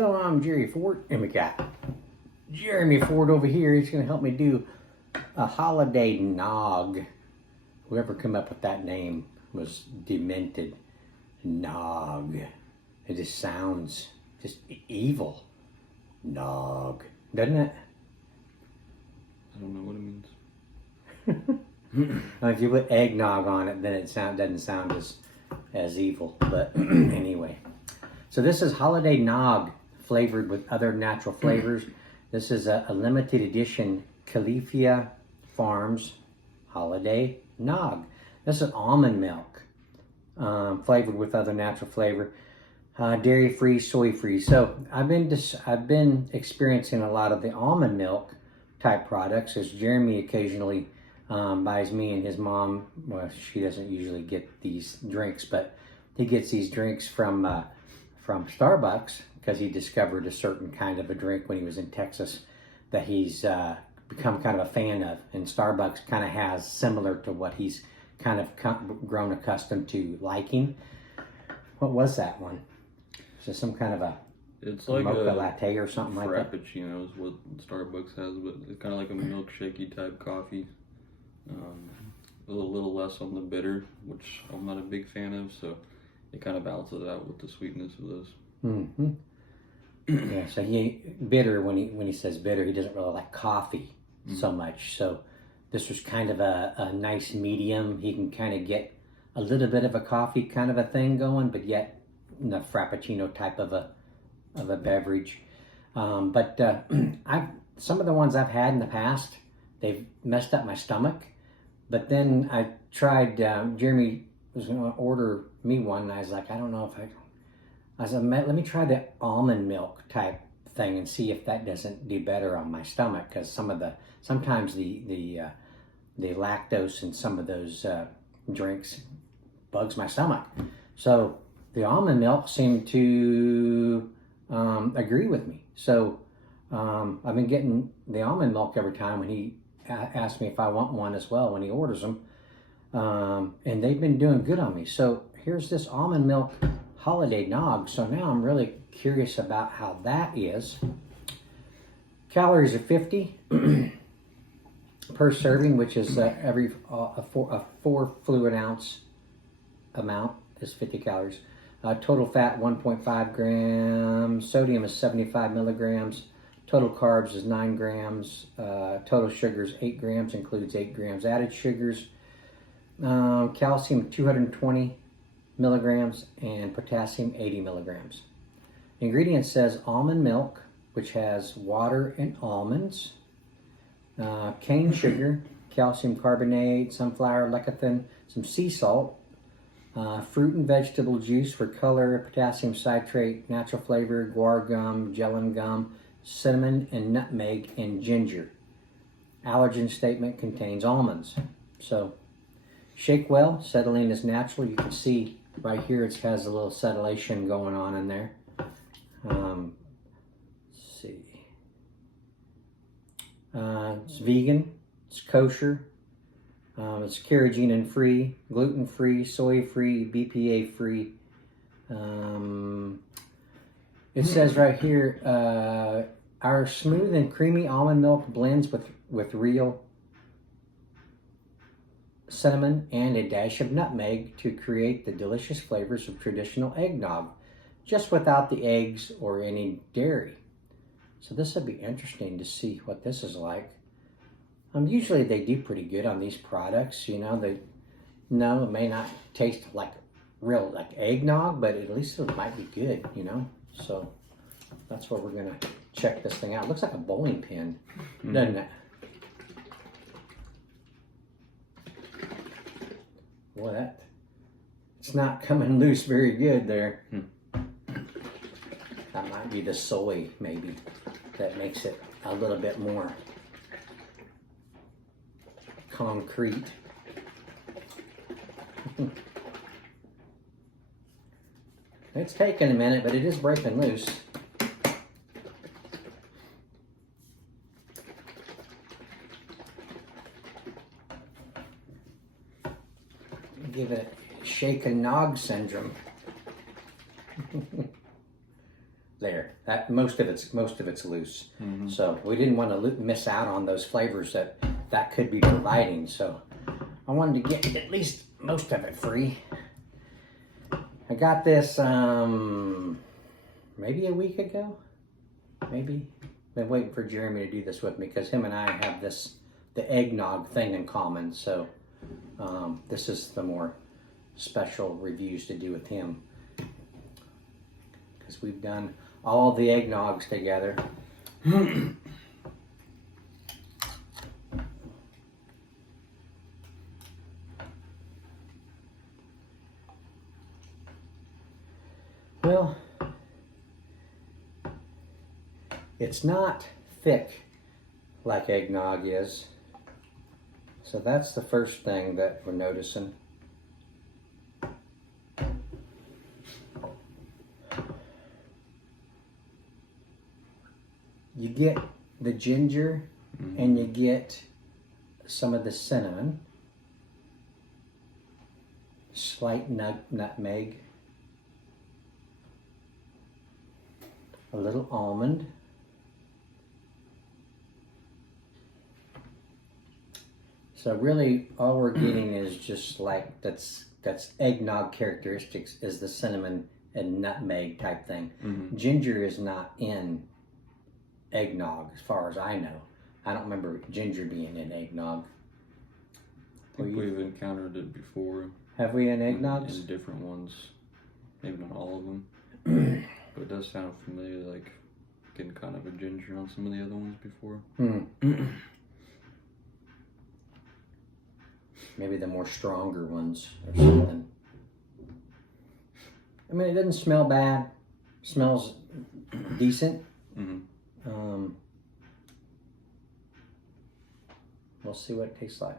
Hello, I'm Jerry Ford, and we got Jeremy Ford over here. He's going to help me do a holiday nog. Whoever came up with that name was demented. Nog. It just sounds just evil. Nog. Doesn't it? I don't know what it means. If you put eggnog on it, then it doesn't sound as evil. But anyway. So this is holiday nog flavored with other natural flavors. This is a limited edition Califia Farms holiday nog. This is almond milk flavored with other natural flavor. Dairy free, soy free. So I've been experiencing a lot of the almond milk type products, as Jeremy occasionally buys me and his mom. Well, she doesn't usually get these drinks, but he gets these drinks from Starbucks because he discovered a certain kind of a drink when he was in Texas that he's become kind of a fan of, and Starbucks kind of has similar to what he's kind of grown accustomed to liking. What was that one? Is it some kind of It's like mocha a latte or something like that? Frappuccino is what Starbucks has, but it's kind of like a milkshakey type coffee. A little less on the bitter, which I'm not a big fan of, so it kind of balances it out with the sweetness of those. Mm-hmm. Yeah, so bitter, when he says bitter, he doesn't really like coffee so much. So this was kind of a nice medium. He can kind of get a little bit of a coffee kind of a thing going, but yet the Frappuccino type of a beverage. But some of the ones I've had in the past, they've messed up my stomach. But then I tried, Jeremy was going to order me one, and I was like, I don't know if I said, let me try the almond milk type thing and see if that doesn't do better on my stomach, because sometimes the lactose in some of those drinks bugs my stomach. So the almond milk seemed to agree with me. So I've been getting the almond milk every time when he asks me if I want one as well when he orders them, and they've been doing good on me. So here's this almond milk holiday nog. So now I'm really curious about how that is. Calories are 50 per serving, which is every a 4 fluid ounce amount is 50 calories. Total fat 1.5 grams. Sodium is 75 milligrams. Total carbs is 9 grams. Total sugars 8 grams, includes 8 grams added sugars. Calcium 220 milligrams and potassium 80 milligrams. Ingredients says almond milk, which has water and almonds, cane sugar, calcium carbonate, sunflower lecithin, some sea salt, fruit and vegetable juice for color, potassium citrate, natural flavor, guar gum, gellan gum, cinnamon and nutmeg, and ginger. Allergen statement contains almonds. So shake well, settling is natural. You can see right here it has a little cetylation going on in there. Let's see. It's vegan, it's kosher, it's carrageenan free, gluten free, soy free, BPA free. It says right here, our smooth and creamy almond milk blends with real cinnamon and a dash of nutmeg to create the delicious flavors of traditional eggnog, just without the eggs or any dairy. So this would be interesting to see what this is like. Usually they do pretty good on these products. You know, it may not taste like real eggnog, but at least it might be good. You know, so that's what we're gonna check this thing out. It looks like a bowling pin, doesn't it? Boy, it's not coming loose very good there. That might be the soy, maybe, that makes it a little bit more concrete. It's taking a minute, but it is breaking loose. Give it shake and nog syndrome. there. That most of it's loose. Mm-hmm. So we didn't want to miss out on those flavors that could be providing. So I wanted to get at least most of it free. I got this maybe a week ago. Maybe. Been waiting for Jeremy to do this with me because him and I have the eggnog thing in common. So this is the more special reviews to do with him because we've done all the eggnogs together. Well, it's not thick like eggnog is. So that's the first thing that we're noticing. You get the ginger and you get some of the cinnamon, slight nutmeg, a little almond, so really all we're getting is just like that's eggnog characteristics is the cinnamon and nutmeg type thing. Ginger is not in eggnog as far as I know. I don't remember ginger being in eggnog. I think we've encountered it before. Have we in eggnogs? In different ones. Maybe not all of them. But it does sound familiar, like getting kind of a ginger on some of the other ones before. Maybe the more stronger ones or something. I mean, it doesn't smell bad. Smells decent. We'll see what it tastes like.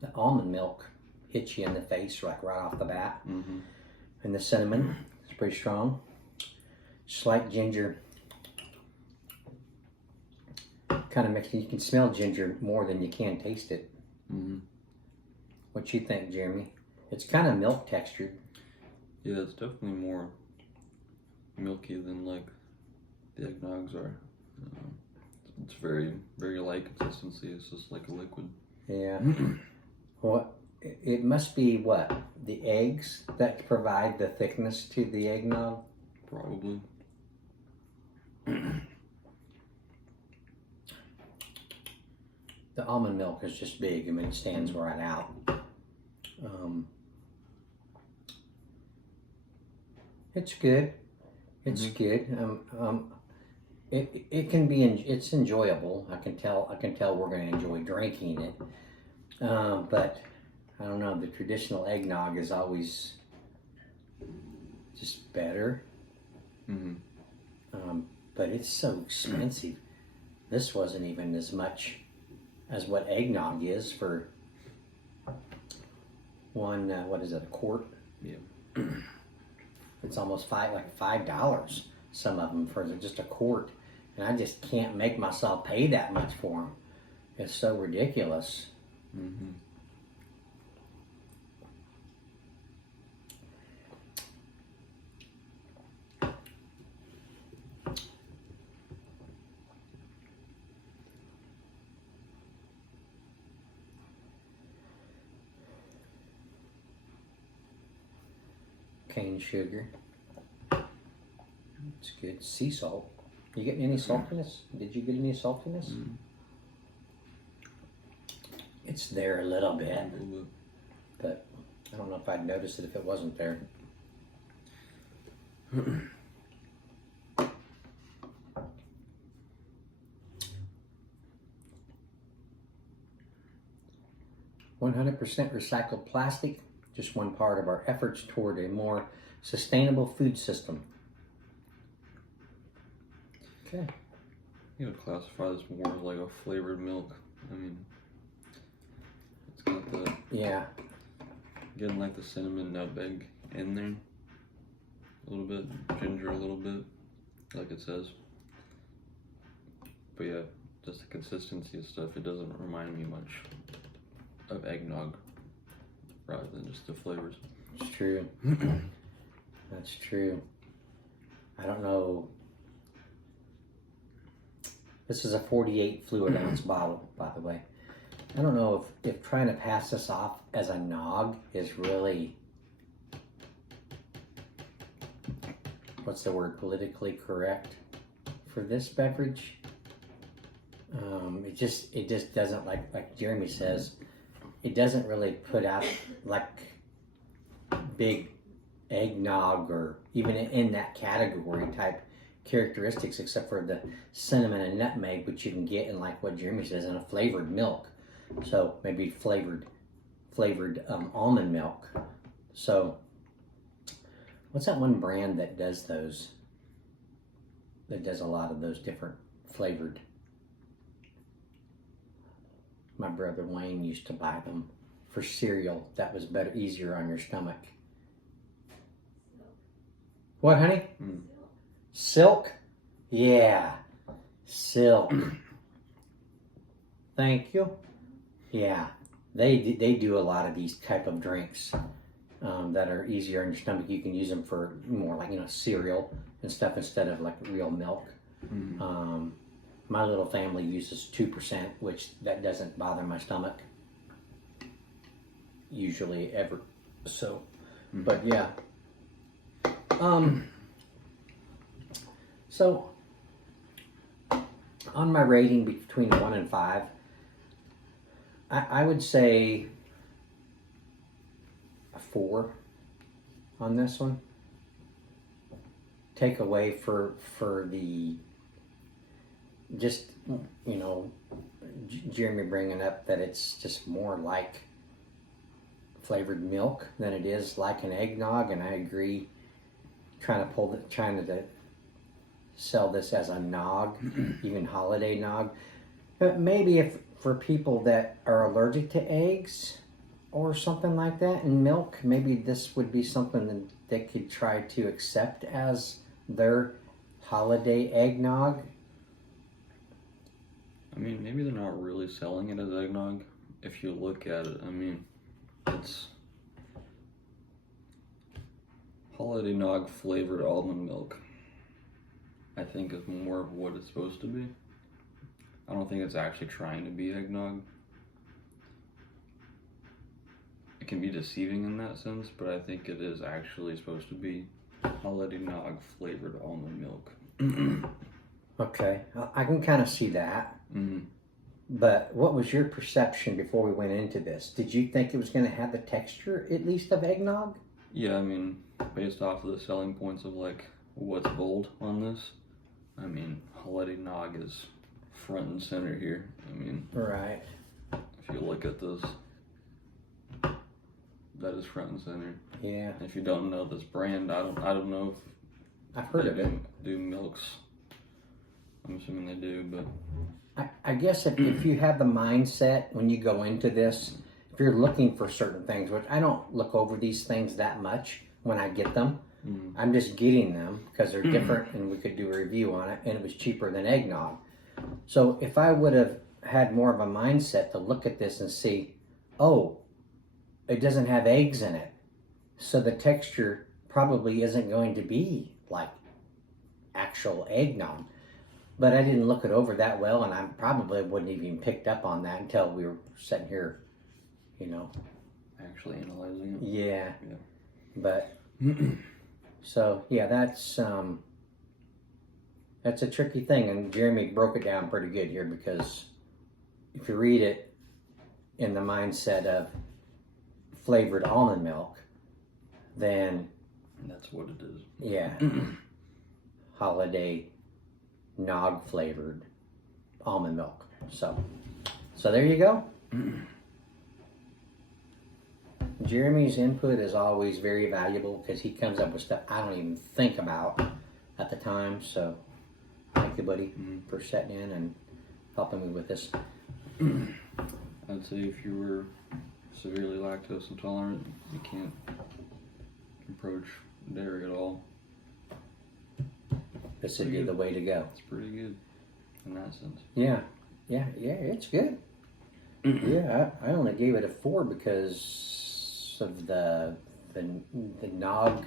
The almond milk hits you in the face like right off the bat. And the cinnamon is pretty strong. Slight ginger. Kind of makes you can smell ginger more than you can taste it. What you think, Jeremy? It's kind of milk textured. Yeah, it's definitely more milky than like the eggnogs are. It's very, very light consistency. It's just like a liquid. Yeah. Well, it must be what? The eggs that provide the thickness to the eggnog? Probably. The almond milk is just big. I mean, it stands right out. It's good. It's good. It can be. It's enjoyable. I can tell we're going to enjoy drinking it. But I don't know. The traditional eggnog is always just better. But it's so expensive. This wasn't even as much as what eggnog is for one. What is it? A quart? Yeah. It's almost $5. Some of them for just a quart, and I just can't make myself pay that much for them. It's so ridiculous. Cane sugar. It's good. Sea salt. You getting any saltiness? Did you get any saltiness? It's there a little bit, but I don't know if I'd notice it if it wasn't there. "100% recycled plastic, just one part of our efforts toward a more sustainable food system." Okay. You would classify this more as like a flavored milk. I mean, it's got the getting like the cinnamon, nutmeg in there a little bit, ginger a little bit, like it says. But yeah, just the consistency of stuff, it doesn't remind me much of eggnog rather than just the flavors. It's true. That's true. I don't know. This is a 48 fluid ounce bottle, by the way. I don't know if trying to pass this off as a nog is really, what's the word, politically correct for this beverage. It just doesn't, like Jeremy says, it doesn't really put out like big eggnog or even in that category type characteristics, except for the cinnamon and nutmeg, which you can get in, like what Jeremy says, in a flavored milk. So maybe flavored almond milk. So what's that one brand that does those? That does a lot of those different flavored. My brother Wayne used to buy them for cereal. That was better, easier on your stomach. What, honey? Silk? Yeah, Silk. Thank you. Yeah, they do a lot of these type of drinks that are easier on your stomach. You can use them for more like, cereal and stuff instead of like real milk. My little family uses 2%, which that doesn't bother my stomach usually ever. So, but yeah. So on my rating between 1 and 5, I would say a 4 on this one. Take away for the just, Jeremy bringing up that it's just more like flavored milk than it is like an eggnog, and I agree. Trying to sell this as a nog, even holiday nog. But maybe if for people that are allergic to eggs or something like that and milk, maybe this would be something that they could try to accept as their holiday eggnog. I mean, maybe they're not really selling it as eggnog. If you look at it, I mean, it's holiday nog flavored almond milk, I think, is more of what it's supposed to be. I don't think it's actually trying to be eggnog. It can be deceiving in that sense, but I think it is actually supposed to be holiday nog flavored almond milk. Okay, I can kind of see that. But what was your perception before we went into this? Did you think it was going to have the texture, at least, of eggnog? Yeah, I mean, based off of the selling points of like what's bold on this, I mean, holiday nog is front and center here. I mean, right. If you look at this, that is front and center. Yeah. If you don't know this brand, I don't know if I've heard of it. Do milks. I'm assuming they do, but I guess if you have the mindset when you go into this, if you're looking for certain things, which I don't look over these things that much when I get them. I'm just getting them because they're different and we could do a review on it, and it was cheaper than eggnog. So if I would have had more of a mindset to look at this and see, oh, it doesn't have eggs in it, so the texture probably isn't going to be like actual eggnog. But I didn't look it over that well, and I probably wouldn't have even picked up on that until we were sitting here, actually analyzing it. Yeah. But so yeah, that's a tricky thing, and Jeremy broke it down pretty good here, because if you read it in the mindset of flavored almond milk, then that's what it is. Yeah. Holiday nog flavored almond milk. So there you go. Jeremy's input is always very valuable because he comes up with stuff I don't even think about at the time. So thank you, buddy, for sitting in and helping me with this. I'd say if you were severely lactose intolerant, you can't approach dairy at all. This would be the way to go. It's pretty good in that sense. Yeah. Yeah, it's good. Yeah, I only gave it a 4 because of the nog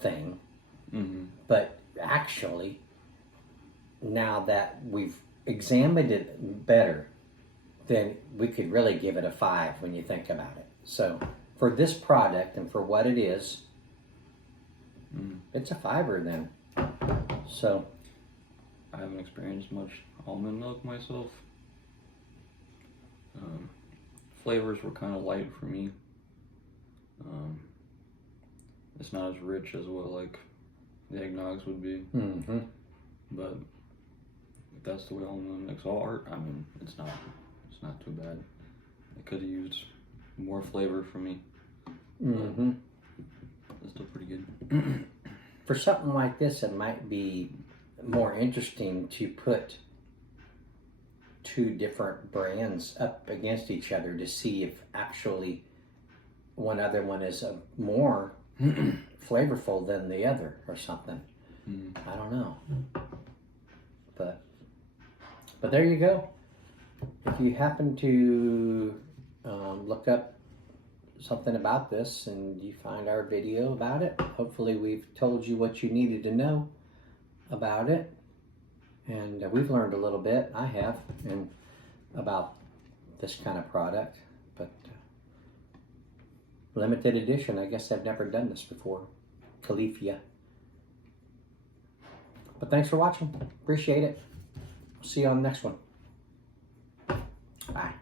thing. Mm-hmm. But actually, now that we've examined it better, then we could really give it a 5 when you think about it. So for this product and for what it is, it's a 5er then. So I haven't experienced much almond milk myself. Flavors were kind of light for me. It's not as rich as what like the eggnogs would be. mm-hmm. But if that's the way almond milk are, I mean, it's not too bad. I could have used more flavor for me. Mm-hmm. It's still pretty good. For something like this, it might be more interesting to put 2 different brands up against each other to see if actually one other one is more flavorful than the other or something. I don't know. But there you go. If you happen to look up something about this and you find our video about it, hopefully we've told you what you needed to know about it. And we've learned a little bit, I have, and about this kind of product. But limited edition, I guess I've never done this before. Califia. But thanks for watching. Appreciate it. See you on the next one. Bye.